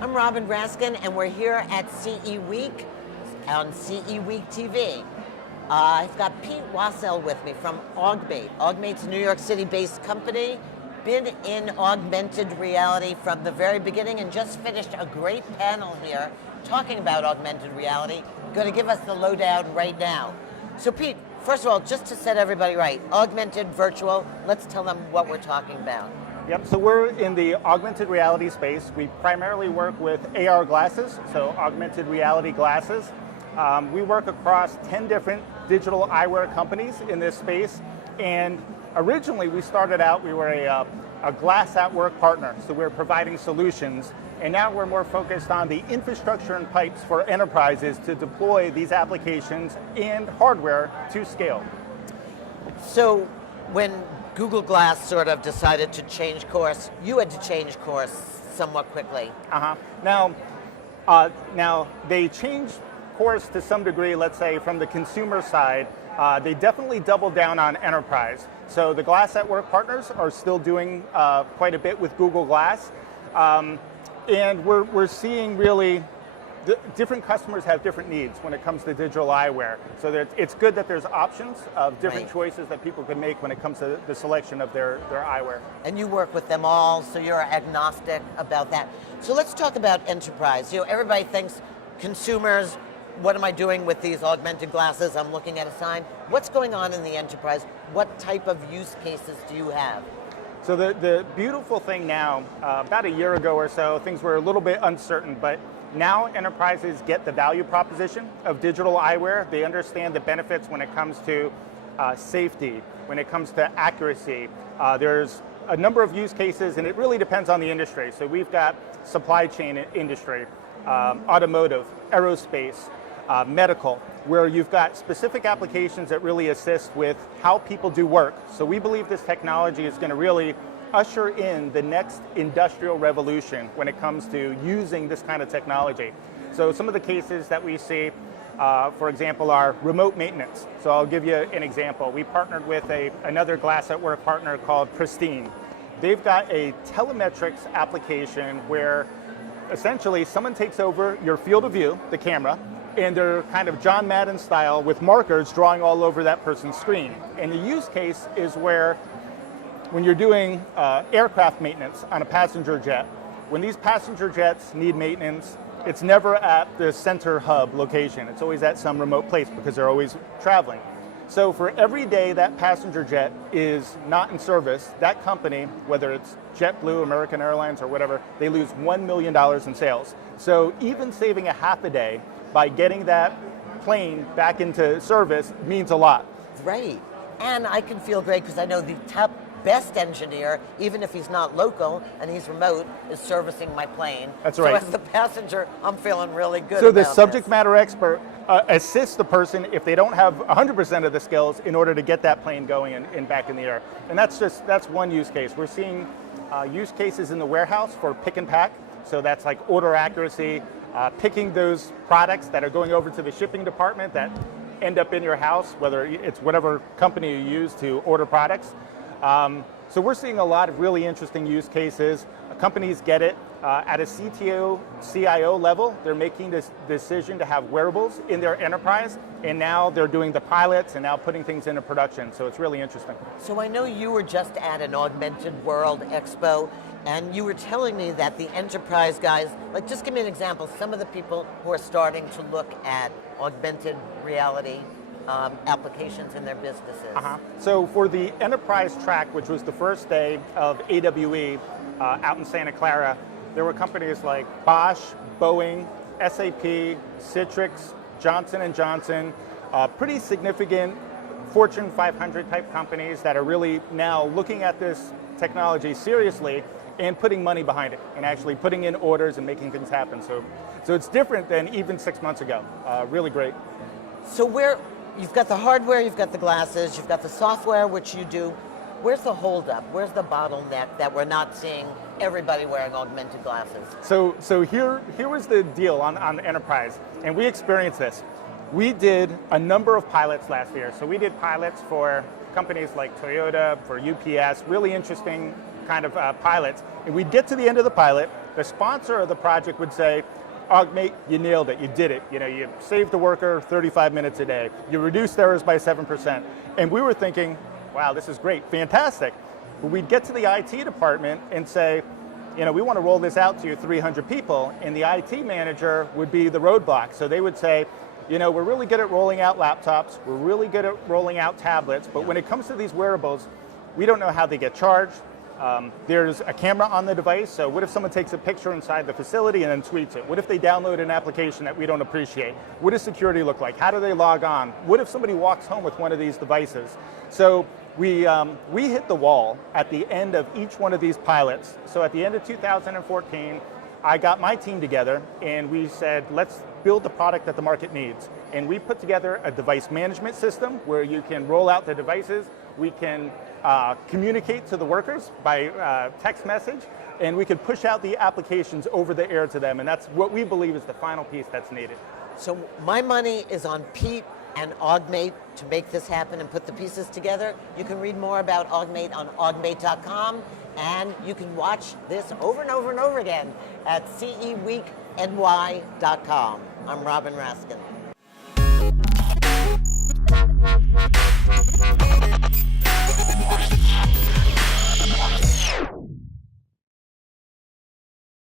I'm Robin Raskin, and we're here at CE Week on CE Week TV. I've got Pete Wassell with me from Augmate. Augmate's a New York City-based company, been in augmented reality from the very beginning and just finished a great panel here talking about augmented reality. Going to give us the lowdown right now. So Pete, first of all, just to set everybody right, augmented, virtual, let's tell them what we're talking about. Yep, so we're in the augmented reality space. We primarily work with AR glasses, so augmented reality glasses. We work across 10 different digital eyewear companies in this space, and originally we started out, we were a glass at work partner, so we're providing solutions, and now we're more focused on the infrastructure and pipes for enterprises to deploy these applications and hardware to scale. So when Google Glass sort of decided to change course, you had to change course somewhat quickly. Now they changed course to some degree, let's say from the consumer side. They definitely doubled down on enterprise. So the Glass at Work partners are still doing quite a bit with Google Glass. And we're seeing really different customers have different needs when it comes to digital eyewear. So it's good that there's options of different choices that people can make when it comes to the selection of their eyewear. And you work with them all, so you're agnostic about that. So let's talk about enterprise. You know, everybody thinks consumers, what am I doing with these augmented glasses? I'm looking at a sign. What's going on in the enterprise? What type of use cases do you have? So the beautiful thing now, about a year ago or so, things were a little bit uncertain, but now enterprises get the value proposition of digital eyewear. They understand the benefits when it comes to safety, when it comes to accuracy. There's a number of use cases, and it really depends on the industry. So we've got supply chain industry, automotive, aerospace, medical, where you've got specific applications that really assist with how people do work. So we believe this technology is going to really usher in the next industrial revolution when it comes to using this kind of technology. So some of the cases that we see, for example, are remote maintenance. So I'll give you an example. We partnered with another Glass at Work partner called Pristine. They've got a telemetrics application where essentially someone takes over your field of view, the camera, and they're kind of John Madden style with markers drawing all over that person's screen. And the use case is where when you're doing aircraft maintenance on a passenger jet, when these passenger jets need maintenance, it's never at the center hub location. It's always at some remote place because they're always traveling. So for every day that passenger jet is not in service, that company, whether it's JetBlue, American Airlines, or whatever, they lose $1 million in sales. So even saving a half a day by getting that plane back into service means a lot. Right. And I can feel great because I know the top best engineer, even if he's not local and he's remote, is servicing my plane. That's right. So as the passenger, I'm feeling really good So about the subject this. matter expert assists the person if they don't have 100% of the skills in order to get that plane going and back in the air. And that's one use case. We're seeing use cases in the warehouse for pick and pack. So that's like order accuracy, picking those products that are going over to the shipping department that end up in your house, whether it's whatever company you use to order products. So we're seeing a lot of really interesting use cases. Companies get it. At a CTO, CIO level, they're making this decision to have wearables in their enterprise, and now they're doing the pilots and now putting things into production. So it's really interesting. So I know you were just at an Augmented World Expo, and you were telling me that the enterprise guys, like just give me an example, some of the people who are starting to look at augmented reality applications in their businesses. So for the enterprise track, which was the first day of AWE out in Santa Clara, there were companies like Bosch, Boeing, SAP, Citrix, Johnson & Johnson, pretty significant Fortune 500 type companies that are really now looking at this technology seriously and putting money behind it and actually putting in orders and making things happen. So it's different than even 6 months ago. Really great. So you've got the hardware, you've got the glasses, you've got the software, which you do. Where's the holdup? Where's the bottleneck that we're not seeing everybody wearing augmented glasses? So here was the deal on enterprise, and we experienced this. We did a number of pilots last year. So we did pilots for companies like Toyota, for UPS, really interesting kind of pilots. And we'd get to the end of the pilot, the sponsor of the project would say, Augmate, you nailed it, you did it. You know, you saved the worker 35 minutes a day. You reduced errors by 7%. And we were thinking, wow, this is great, fantastic. But we'd get to the IT department and say, you know, we want to roll this out to your 300 people, and the IT manager would be the roadblock. So they would say, you know, we're really good at rolling out laptops, we're really good at rolling out tablets, but when it comes to these wearables, we don't know how they get charged. There's a camera on the device, so what if someone takes a picture inside the facility and then tweets it? What if they download an application that we don't appreciate? What does security look like? How do they log on? What if somebody walks home with one of these devices? So we hit the wall at the end of each one of these pilots. So at the end of 2014, I got my team together and we said, let's build the product that the market needs. And we put together a device management system where you can roll out the devices, we can communicate to the workers by text message, and we could push out the applications over the air to them, and that's what we believe is the final piece that's needed. So my money is on Pete and Augmate to make this happen and put the pieces together. You can read more about Augmate on augmate.com, and you can watch this over and over and over again at ceweekny.com. I'm Robin Raskin.